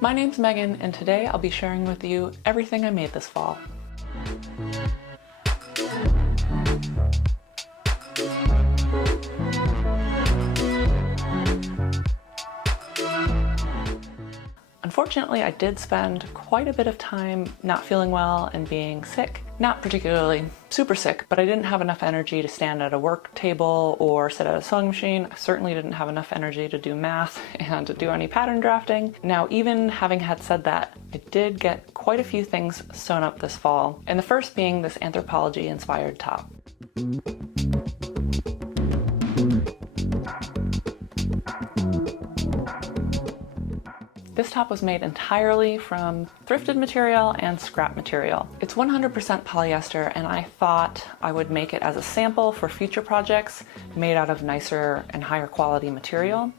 My name's Megan, and today I'll be sharing with you everything I made this fall. Unfortunately, I did spend quite a bit of time not feeling well and being sick. Not particularly super sick, but I didn't have enough energy to stand at a work table or sit at a sewing machine. I certainly didn't have enough energy to do math and to do any pattern drafting. Now, even having had said that, I did get quite a few things sewn up this fall, and the first being this Anthropology inspired top. This top was made entirely from thrifted material and scrap material. It's 100% polyester, and I thought I would make it as a sample for future projects made out of nicer and higher quality material.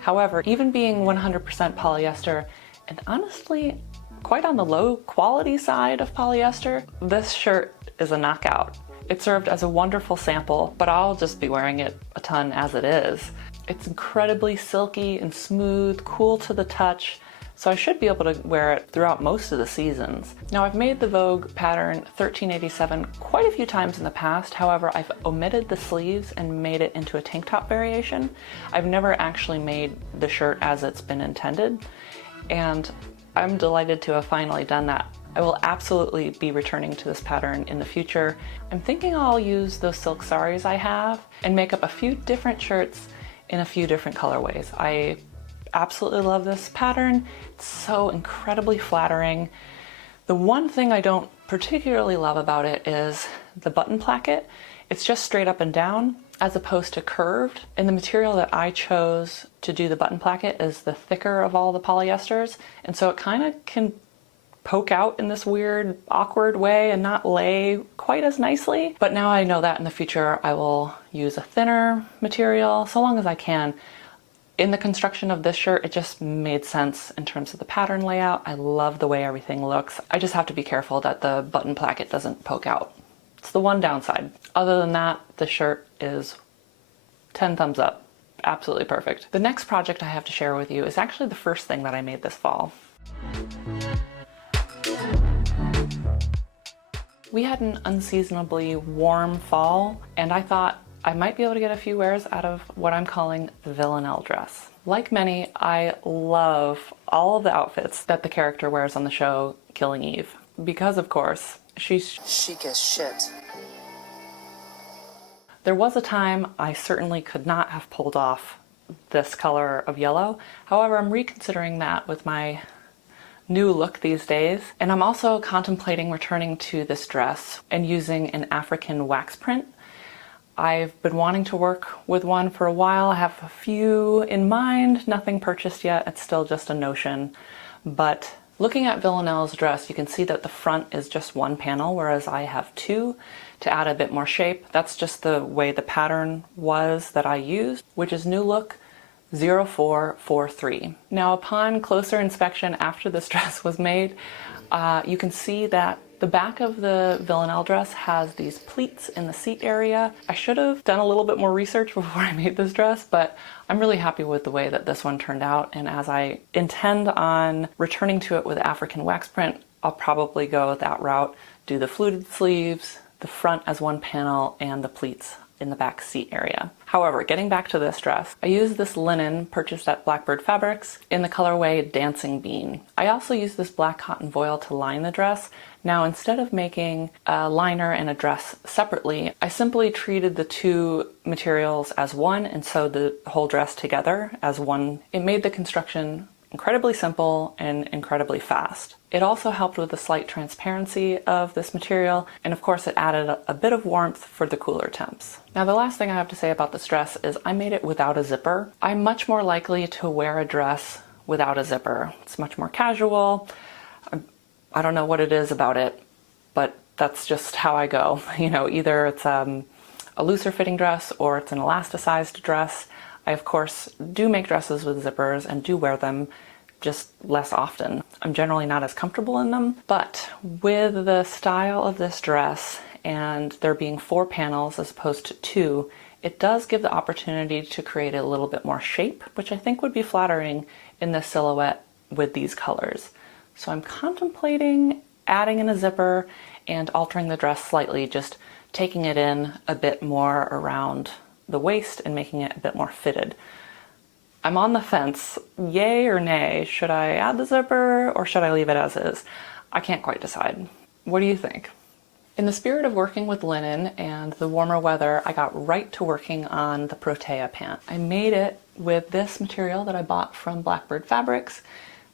However, even being 100% polyester, and honestly quite on the low quality side of polyester, this shirt is a knockout. It served as a wonderful sample, but I'll just be wearing it a ton as it is. It's incredibly silky and smooth, cool to the touch, so I should be able to wear it throughout most of the seasons. Now, I've made the Vogue pattern 1387 quite a few times in the past. However, I've omitted the sleeves and made it into a tank top variation. I've never actually made the shirt as it's been intended, and I'm delighted to have finally done that. I will absolutely be returning to this pattern in the future. I'm thinking I'll use those silk saris I have and make up a few different shirts in a few different colorways. I absolutely love this pattern. It's so incredibly flattering. The one thing I don't particularly love about it is the button placket. It's just straight up and down as opposed to curved. And the material that I chose to do the button placket is the thicker of all the polyesters. And so it kind of can poke out in this weird, awkward way and not lay quite as nicely. But now I know that in the future I will use a thinner material so long as I can. In the construction of this shirt, it just made sense in terms of the pattern layout. I love the way everything looks. I just have to be careful that the button placket doesn't poke out. It's the one downside. Other than that, the shirt is 10 thumbs up. Absolutely perfect. The next project I have to share with you is actually the first thing that I made this fall. We had an unseasonably warm fall, and I thought I might be able to get a few wears out of what I'm calling the Villanelle Dress. Like many, I love all of the outfits that the character wears on the show Killing Eve, because of course, she's chic as shit. There was a time I certainly could not have pulled off this color of yellow. However, I'm reconsidering that with my new look these days, and I'm also contemplating returning to this dress and using an African wax print. I've been wanting to work with one for a while. I have a few in mind, nothing purchased yet. It's still just a notion. But looking at Villanelle's dress, you can see that the front is just one panel, whereas I have two to add a bit more shape. That's just the way the pattern was that I used, which is Newlook 0443. Now, upon closer inspection after this dress was made, you can see that the back of the Villanelle dress has these pleats in the seat area. I should have done a little bit more research before I made this dress, but I'm really happy with the way that this one turned out, and as I intend on returning to it with African wax print, I'll probably go that route, do the fluted sleeves, the front as one panel, and the pleats in the back seat area. However, getting back to this dress, I used this linen purchased at Blackbird Fabrics in the colorway Dancing Bean. I also used this black cotton voile to line the dress. Now, instead of making a liner and a dress separately, I simply treated the two materials as one and sewed the whole dress together as one. It made the construction incredibly simple and incredibly fast. It also helped with the slight transparency of this material, and of course it added a bit of warmth for the cooler temps. Now, the last thing I have to say about this dress is I made it without a zipper. I'm much more likely to wear a dress without a zipper. It's much more casual. I don't know what it is about it, but that's just how I go. You know, either it's a a looser fitting dress or it's an elasticized dress. I of course do make dresses with zippers and do wear them, just less often. I'm generally not as comfortable in them, but with the style of this dress and there being 4 panels as opposed to 2, it does give the opportunity to create a little bit more shape, which I think would be flattering in this silhouette with these colors. So I'm contemplating adding in a zipper and altering the dress slightly, just taking it in a bit more around the waist and making it a bit more fitted. I'm on the fence, yay or nay. Should I add the zipper or should I leave it as is? I can't quite decide. What do you think? In the spirit of working with linen and the warmer weather, I got right to working on the Protea Pant. I made it with this material that I bought from Blackbird Fabrics,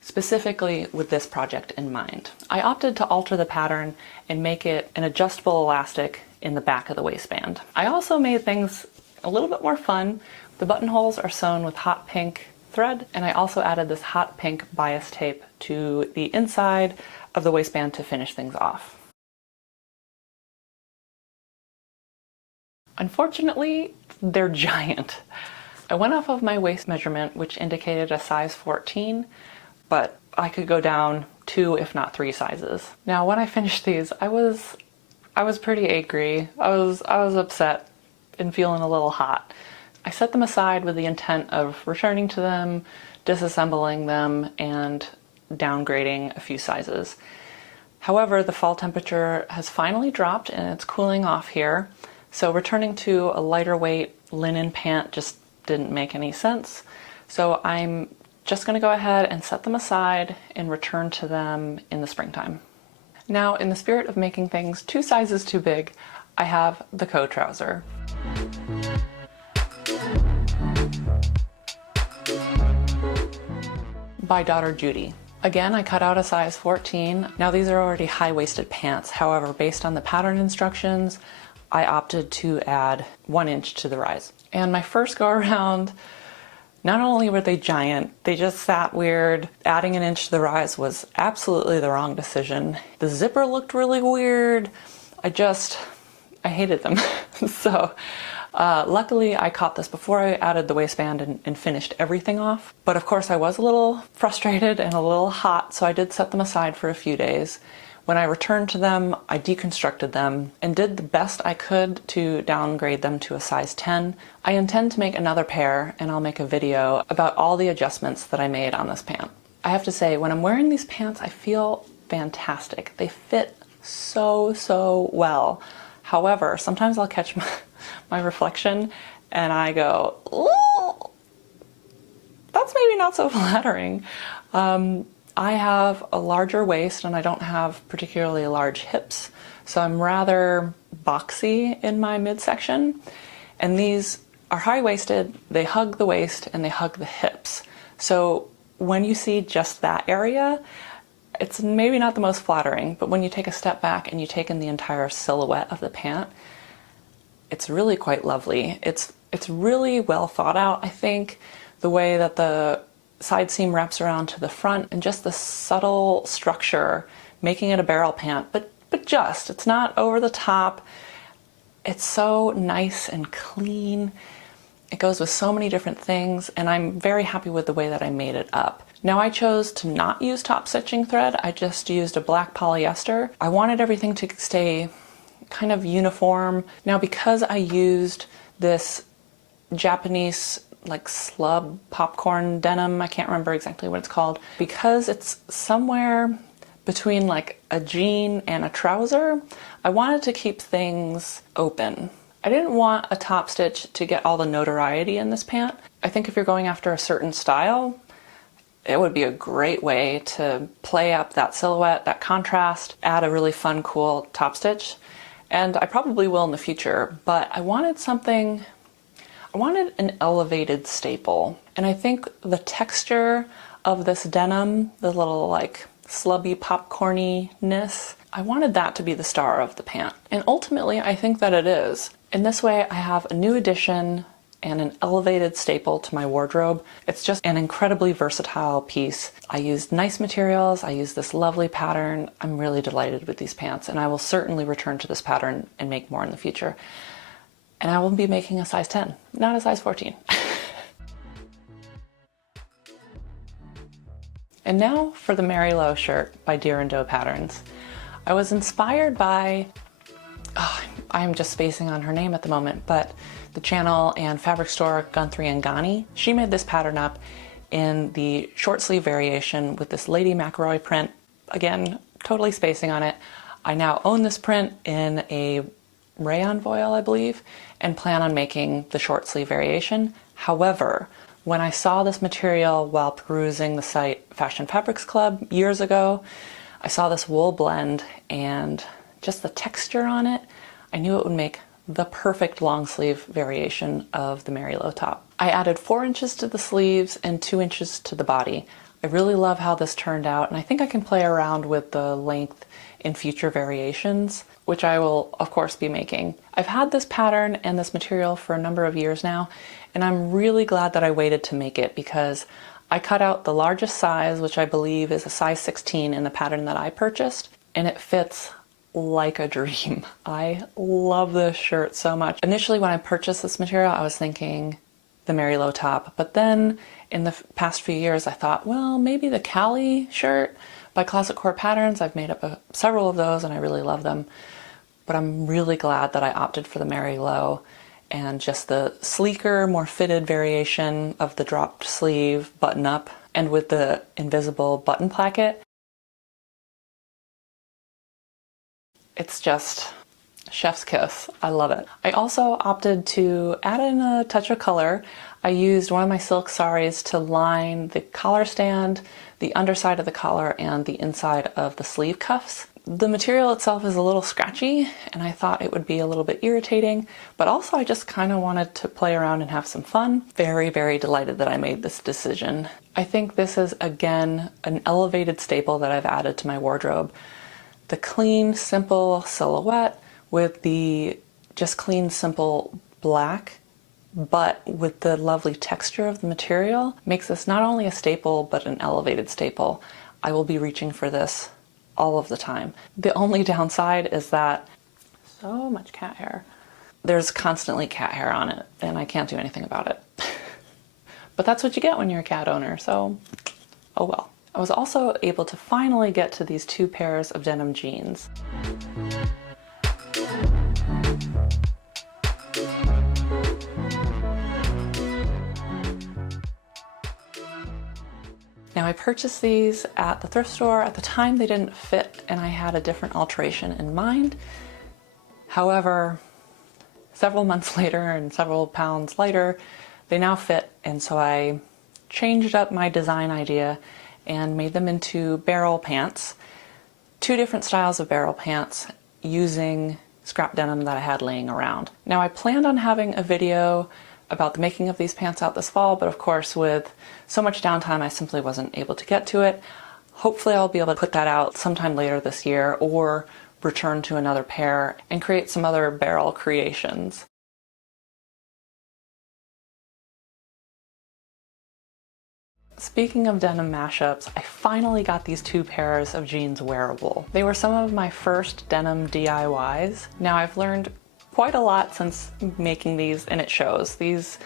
specifically with this project in mind. I opted to alter the pattern and make it an adjustable elastic in the back of the waistband. I also made things a little bit more fun. The buttonholes are sewn with hot pink thread, and I also added this hot pink bias tape to the inside of the waistband to finish things off. Unfortunately, they're giant. I went off of my waist measurement, which indicated a size 14, but I could go down 2, if not 3 sizes. Now, when I finished these, I was pretty angry. I was upset and feeling a little hot. I set them aside with the intent of returning to them, disassembling them, and downgrading a few sizes. However, the fall temperature has finally dropped and it's cooling off here. So returning to a lighter weight linen pant just didn't make any sense. So I'm just going to go ahead and set them aside and return to them in the springtime. Now, in the spirit of making things 2 sizes too big, I have the Coe Trouser. By Daughter Judy. Again, I cut out a size 14. Now these are already high-waisted pants. However, based on the pattern instructions, I opted to add 1 inch to the rise. And my first go around, not only were they giant, they just sat weird. Adding 1 inch to the rise was absolutely the wrong decision. The zipper looked really weird. I hated them. So luckily I caught this before I added the waistband and finished everything off. But of course I was a little frustrated and a little hot, so I did set them aside for a few days. When I returned to them, I deconstructed them and did the best I could to downgrade them to a size 10. I intend to make another pair, and I'll make a video about all the adjustments that I made on this pant. I have to say, when I'm wearing these pants, I feel fantastic. They fit so well. However, sometimes I'll catch my reflection and I go, ooh, that's maybe not so flattering. I have a larger waist and I don't have particularly large hips, so I'm rather boxy in my midsection. And these are high-waisted, they hug the waist and they hug the hips. So when you see just that area, it's maybe not the most flattering, but when you take a step back and you take in the entire silhouette of the pant, it's really quite lovely. It's really well thought out, I think, the way that the side seam wraps around to the front and just the subtle structure, making it a barrel pant, but it's not over the top. It's so nice and clean. It goes with so many different things, and I'm very happy with the way that I made it up. Now, I chose to not use top stitching thread. I just used a black polyester. I wanted everything to stay kind of uniform. Now, because I used this Japanese like slub popcorn denim, I can't remember exactly what it's called, because it's somewhere between like a jean and a trouser, I wanted to keep things open. I didn't want a top stitch to get all the notoriety in this pant. I think if you're going after a certain style, it would be a great way to play up that silhouette, that contrast, add a really fun, cool top stitch. And I probably will in the future, but I wanted an elevated staple. And I think the texture of this denim, the little like slubby popcorniness, I wanted that to be the star of the pant. And ultimately, I think that it is. In this way, I have a new addition and an elevated staple to my wardrobe. It's just an incredibly versatile piece. I used nice materials, I used this lovely pattern. I'm really delighted with these pants, and I will certainly return to this pattern and make more in the future. And I will be making a size 10, not a size 14. And now for the Melilot Shirt by Deer and Doe Patterns. I was inspired by, I'm just spacing on her name at the moment, but the channel and fabric store Guthrie and Ghani. She made this pattern up in the short sleeve variation with this Lady McElroy print. Again, totally spacing on it. I now own this print in a rayon voile, I believe, and plan on making the short sleeve variation. However, when I saw this material while perusing the site Fashion Fabrics Club years ago, I saw this wool blend and just the texture on it, I knew it would make the perfect long sleeve variation of the Melilot top. I added 4 inches to the sleeves and 2 inches to the body. I really love how this turned out, and I think I can play around with the length in future variations, which I will of course be making. I've had this pattern and this material for a number of years now, and I'm really glad that I waited to make it because I cut out the largest size, which I believe is a size 16 in the pattern that I purchased, and it fits like a dream. I love this shirt so much. Initially when I purchased this material, I was thinking the Melilot top, but then in the past few years I thought, well, maybe the Cali shirt by Classic Core Patterns. I've made up several of those and I really love them, but I'm really glad that I opted for the Melilot and just the sleeker, more fitted variation of the dropped sleeve button up and with the invisible button placket. It's just chef's kiss. I love it. I also opted to add in a touch of color. I used one of my silk saris to line the collar stand, the underside of the collar, and the inside of the sleeve cuffs. The material itself is a little scratchy, and I thought it would be a little bit irritating, but also I just kind of wanted to play around and have some fun. Very, very delighted that I made this decision. I think this is, again, an elevated staple that I've added to my wardrobe. The clean, simple silhouette with the just clean, simple black, but with the lovely texture of the material, makes this not only a staple, but an elevated staple. I will be reaching for this all of the time. The only downside is that so much cat hair. There's constantly cat hair on it, and I can't do anything about it. But that's what you get when you're a cat owner, so oh well. I was also able to finally get to these 2 pairs of denim jeans. Now I purchased these at the thrift store. At the time they didn't fit and I had a different alteration in mind. However, several months later and several pounds lighter, they now fit, and so I changed up my design idea and made them into barrel pants. 2 different styles of barrel pants using scrap denim that I had laying around. Now I planned on having a video about the making of these pants out this fall, but of course with so much downtime I simply wasn't able to get to it. Hopefully I'll be able to put that out sometime later this year or return to another pair and create some other barrel creations. Speaking of denim mashups, I finally got these 2 pairs of jeans wearable. They were some of my first denim DIYs. Now I've learned quite a lot since making these, and it shows. These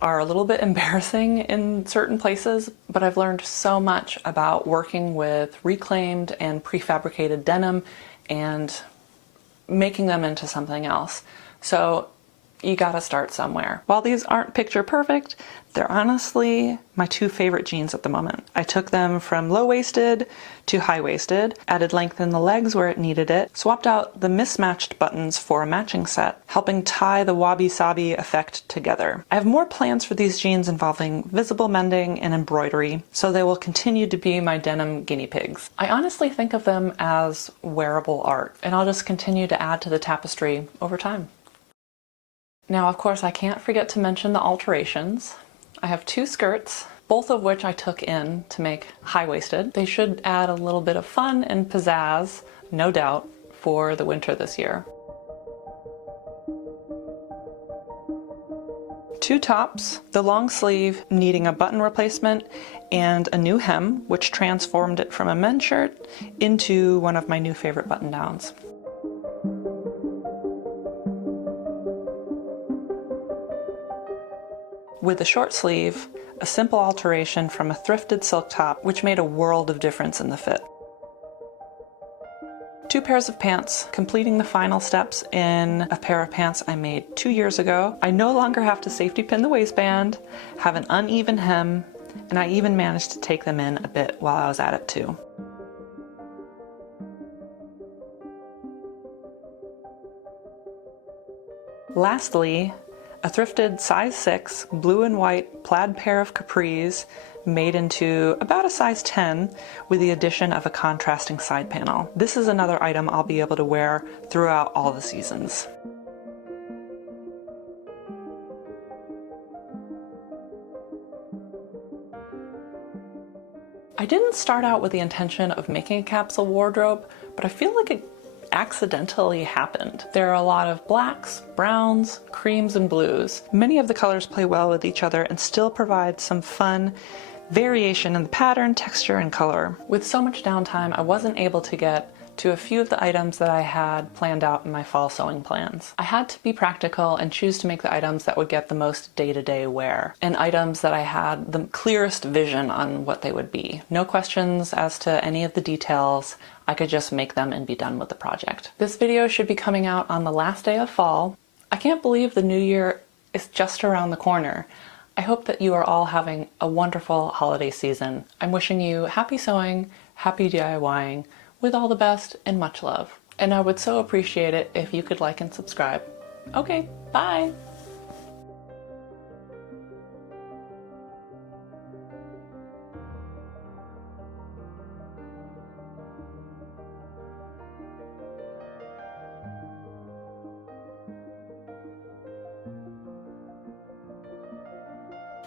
are a little bit embarrassing in certain places, but I've learned so much about working with reclaimed and prefabricated denim and making them into something else. So you gotta start somewhere. While these aren't picture perfect, they're honestly my 2 favorite jeans at the moment. I took them from low-waisted to high-waisted, added length in the legs where it needed it, swapped out the mismatched buttons for a matching set, helping tie the wabi-sabi effect together. I have more plans for these jeans involving visible mending and embroidery, so they will continue to be my denim guinea pigs. I honestly think of them as wearable art, and I'll just continue to add to the tapestry over time. Now, of course, I can't forget to mention the alterations. I have 2 skirts, both of which I took in to make high-waisted. They should add a little bit of fun and pizzazz, no doubt, for the winter this year. 2 tops, the long sleeve needing a button replacement and a new hem, which transformed it from a men's shirt into one of my new favorite button-downs. with a short sleeve, a simple alteration from a thrifted silk top, which made a world of difference in the fit. 2 pairs of pants, completing the final steps in a pair of pants I made 2 years ago. I no longer have to safety pin the waistband, have an uneven hem, and I even managed to take them in a bit while I was at it too. Lastly, a thrifted size 6 blue and white plaid pair of capris made into about a size 10 with the addition of a contrasting side panel. This is another item I'll be able to wear throughout all the seasons. I didn't start out with the intention of making a capsule wardrobe, but I feel like it accidentally happened. There are a lot of blacks, browns, creams, and blues. Many of the colors play well with each other and still provide some fun variation in the pattern, texture, and color. With so much downtime, I wasn't able to get to a few of the items that I had planned out in my fall sewing plans. I had to be practical and choose to make the items that would get the most day-to-day wear, and items that I had the clearest vision on what they would be. No questions as to any of the details. I could just make them and be done with the project. This video should be coming out on the last day of fall. I can't believe the new year is just around the corner. I hope that you are all having a wonderful holiday season. I'm wishing you happy sewing, happy DIYing, with all the best and much love. And I would so appreciate it if you could like and subscribe. Okay, bye!